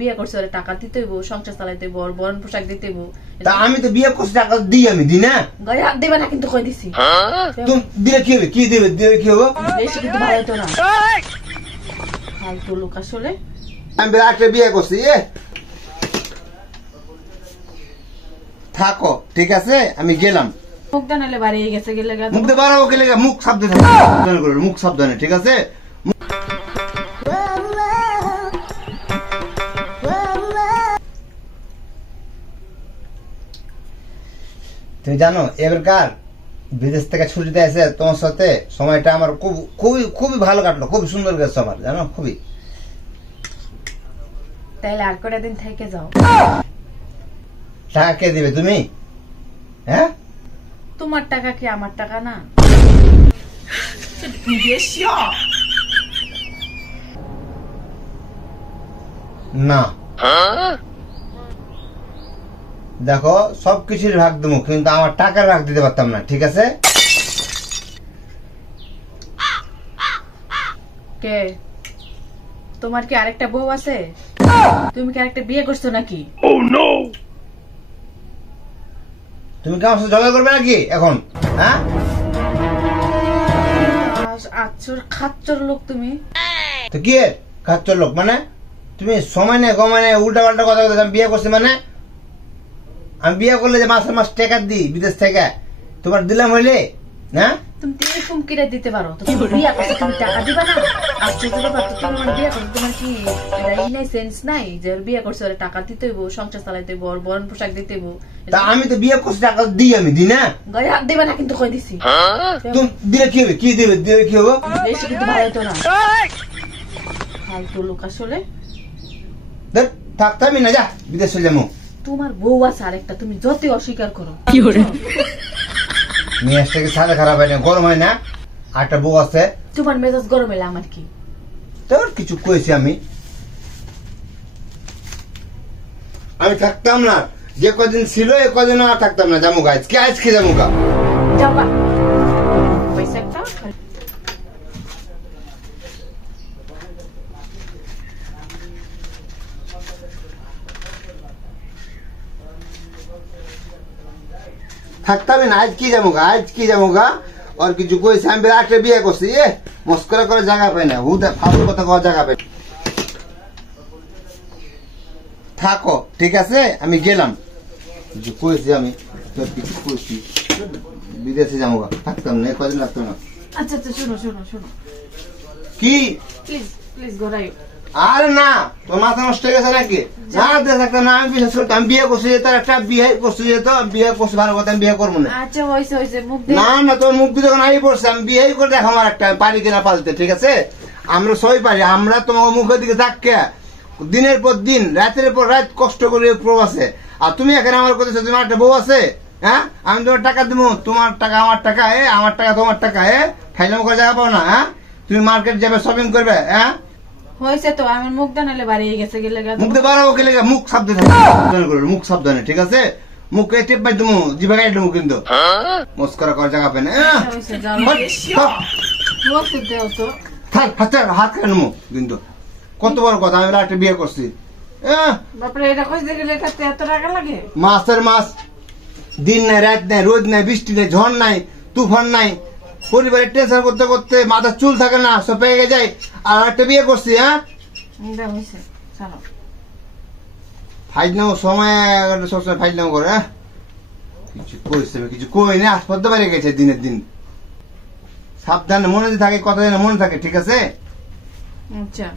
বিয়ে করছে ওরে টাকা দিতে হইব, সংসার চালাইতে হইব, ওর বরণ পোশাক দিতে হইব। তা আমি তো বিয়ে করছি, টাকা দিই আমি দিই না। গায়ে হাত দেবে না কিন্তু কই দিছি। তুমি দিলে কি হবে? কি দিবে? দিলে কি হবে? বেশি কিন্তু ভালো তো না। ফালতু লোক আসলে। আমি বিরাটে বিয়ে করছি। থাকো, ঠিক আছে, আমি গেলাম। মুখ দানালে বাড়িয়ে গেছে গেলে মুখ দিয়ে বাড়াবো গেলে মুখ সাবধানে করো, মুখ সাবধানে, ঠিক আছে। তুমি জানো এবারকার বিদেশ থেকে ছুটিতে এসে তোমার সাথে সময়টা আমার খুবই খুবই ভালো কাটলো, খুবই সুন্দর গেছে আমার, জানো, খুবই। তাইলে আর কটা দিন থেকে যাও। টাকা কে দিবে? তুমি? হ্যাঁ, তোমার টাকা কি আমার টাকা না? না, দেখো সবকিছুর ভাগ দেবো, কিন্তু আমার টাকার ভাগ দিতে পারতাম না, ঠিক আছে? কে তোমার কি আরেকটা বউ আছে? তুমি কি আরেকটা বিয়ে করছো নাকি? তুমি কি আমার সাথে ঝগড়া করবে নাকি এখন? হ্যাঁ, আচ্ছর খাচ্চর লোক তুমি। তো কি খাচ্চর লোক মানে? তুমি সময় নেই গমায় নেই, উল্টা পাল্টা কথা বলতে। আমি বিয়ে করছি মানে? আমি বিয়ে করলে যে মাসের মাস টাকা দিই বিদেশ থেকে, তোমার দিলাম হইলে না? তুমি এরকম কিনে দিতে পারো তো? তুমি বিয়ে করছো, তুমি টাকা দিবা না? আশ্চর্য ব্যাপার তো। তুমি আমার বিয়ে করছো, তোমার কি সেন্স নাই যে ওর বিয়ে করছে ওরে টাকা দিতে হইব, সংসার চালাইতে হইব, ওর বরণ পোশাক দিতে হইব? তা আমি তো বিয়ে করছি, টাকা দিই আমি দিই না। গায়ে হাত দেবে না কিন্তু কই দিছি। তুমি দিলে কি হবে? কি দিবে? দিলে কি হবে? বেশি কিন্তু ভালো তো না। ফালতু লোক আসলে। থাকতামই না, যা বিদেশ চলে যাবো। তোমার বউ আছে আরেকটা, তুমি যতই অস্বীকার করো। মেজাজ থেকে সাদা খারাপ হয় না, গরম হয় না? আরেকটা বউ আছে। তোমার মেজাজ গরম এলে আমার কি? তোর কিছু কইছি আমি থাকতাম না। যে কদিন ছিল এ কদিন আর থাকতাম না। যাবো গাছ কে আজকে যাবো গা। যাবা পয়সা একটা থাকতামই না। আজ কি যাবো গা, আজ কি যাবো গা। আর কিছু কইছি আমি বিরাটে বিয়ে করছি। মস্করা করে জায়গা পাই না, হুদা ফালতু কথা কওয়ার জায়গা পাই। থাকো, ঠিক আছে, আমি গেলাম। কিছু কইছি আমি, তোর কিছু কইছি, বিদেশে যাবো গা। থাকতাম না, কদিন লাগতো না। আচ্ছা আচ্ছা, শোনো শোনো শোনো, কি প্লিজ প্লিজ ঘোরাই। আরে না, তোর মাথা নষ্ট হয়ে গেছে নাকি? না দেশ একটা না, আমি বিশ্বাস করতাম। আমি বিয়ে করছি, তার একটা বিয়ে করছি, তো বিয়ে করছি ভালো কথা, আমি বিয়ে করবো না। আচ্ছা হয়েছে হয়েছে, মুখ না না, তোর মুখ দিয়ে যখন আই পড়ছে, আমি বিয়ে করে দেখো আমার একটা পারি কিনা পালতে, ঠিক আছে? আমরা সবাই পারি। আমরা তোমার মুখের দিকে থাককে দিনের পর দিন, রাতের পর রাত কষ্ট করে প্রবাসে। আর তুমি এখানে আমার কথা, তোমার একটা বউ আছে। হ্যাঁ, আমি তোমার টাকা দিব, তোমার টাকা আমার টাকা, আমার টাকা তোমার টাকা, খাইলাম করে জায়গা পাও না। হ্যাঁ, তুমি মার্কেট যাবে, শপিং করবে। হ্যাঁ, হয়েছে তো, আমার মুখ দানালে বাড়িয়ে গেছে গেলে মুখ দিয়ে বাড়াবো গেলে মুখ সাবধানে করো, মুখ সাবধানে, ঠিক আছে? মুখে টেপ পাই দেবো, জিভা গাই দেবো, কিন্তু মস্করা করার জায়গা পাই না। হাত কেন নেবো কিন্তু? কত বড় কথা, আমি একটা বিয়ে করছি। বাপরে, এটা কইতে গেলে এত টাকা লাগে? মাসের মাস, দিন নাই, রাত নাই, রোদ নাই, বৃষ্টি নাই, ঝড় নাই, তুফান নাই, পরিবারের টেনশন করতে করতে মাথার চুল থাকে না, সব পেয়ে যায়। আর একটা বিয়ে করছি। হ্যাঁ, ফাইল নাও, সময় সবসময় ফাইল নাও করে। কিছু কইছে, কিছু কই না, আসতে পারে গেছে দিনের দিন। সাবধানে মনে থাকে, কথা যেন মনে থাকে, ঠিক আছে? আচ্ছা।